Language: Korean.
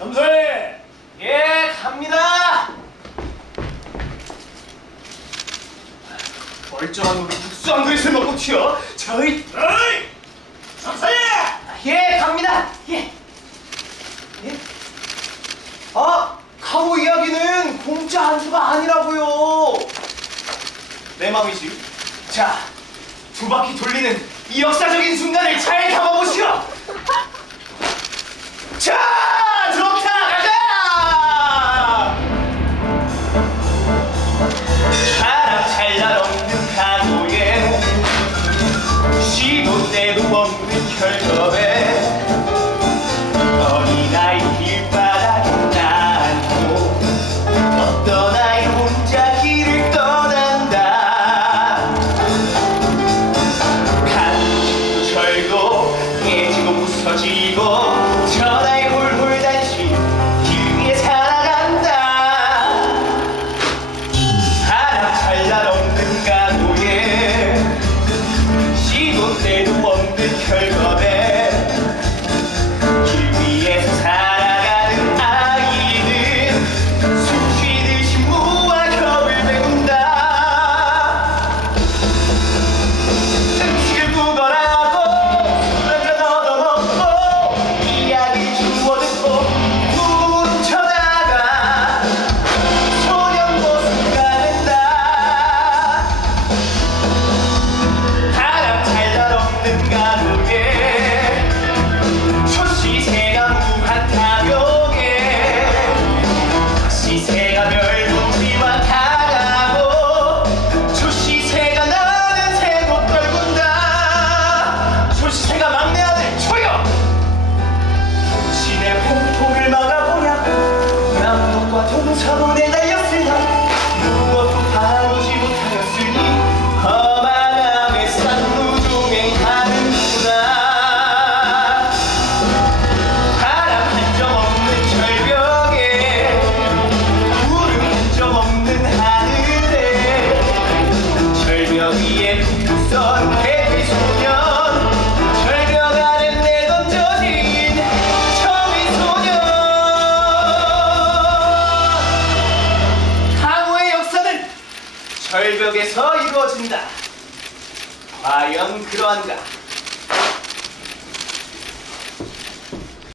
점소해! 예, 갑니다. 멀쩡한 우리 국수 한 그릇을 먹고 튀어. 저희 어이! 점소해! 예, 갑니다. 예. 예? 아, 카고 이야기는 공짜 한 수가 아니라고요. 내 맘이지. 자, 두 바퀴 돌리는 이 역사적인 순간을 잘 담아보시오. 자, 결겁에 어린아이 길바닥에 나앉고 어떤 아이 혼자 길을 떠난다. 간식도 절고 깨지고 부서지고 동서문에 달렸으나 무엇도 다루지 못하였으니 험한함에 산무중행하는구나. 바람 한점 없는 절벽에 구름 한점 없는 하늘에 절벽 위에 서 해피 소 절벽에서 이루어진다. 과연 그러한가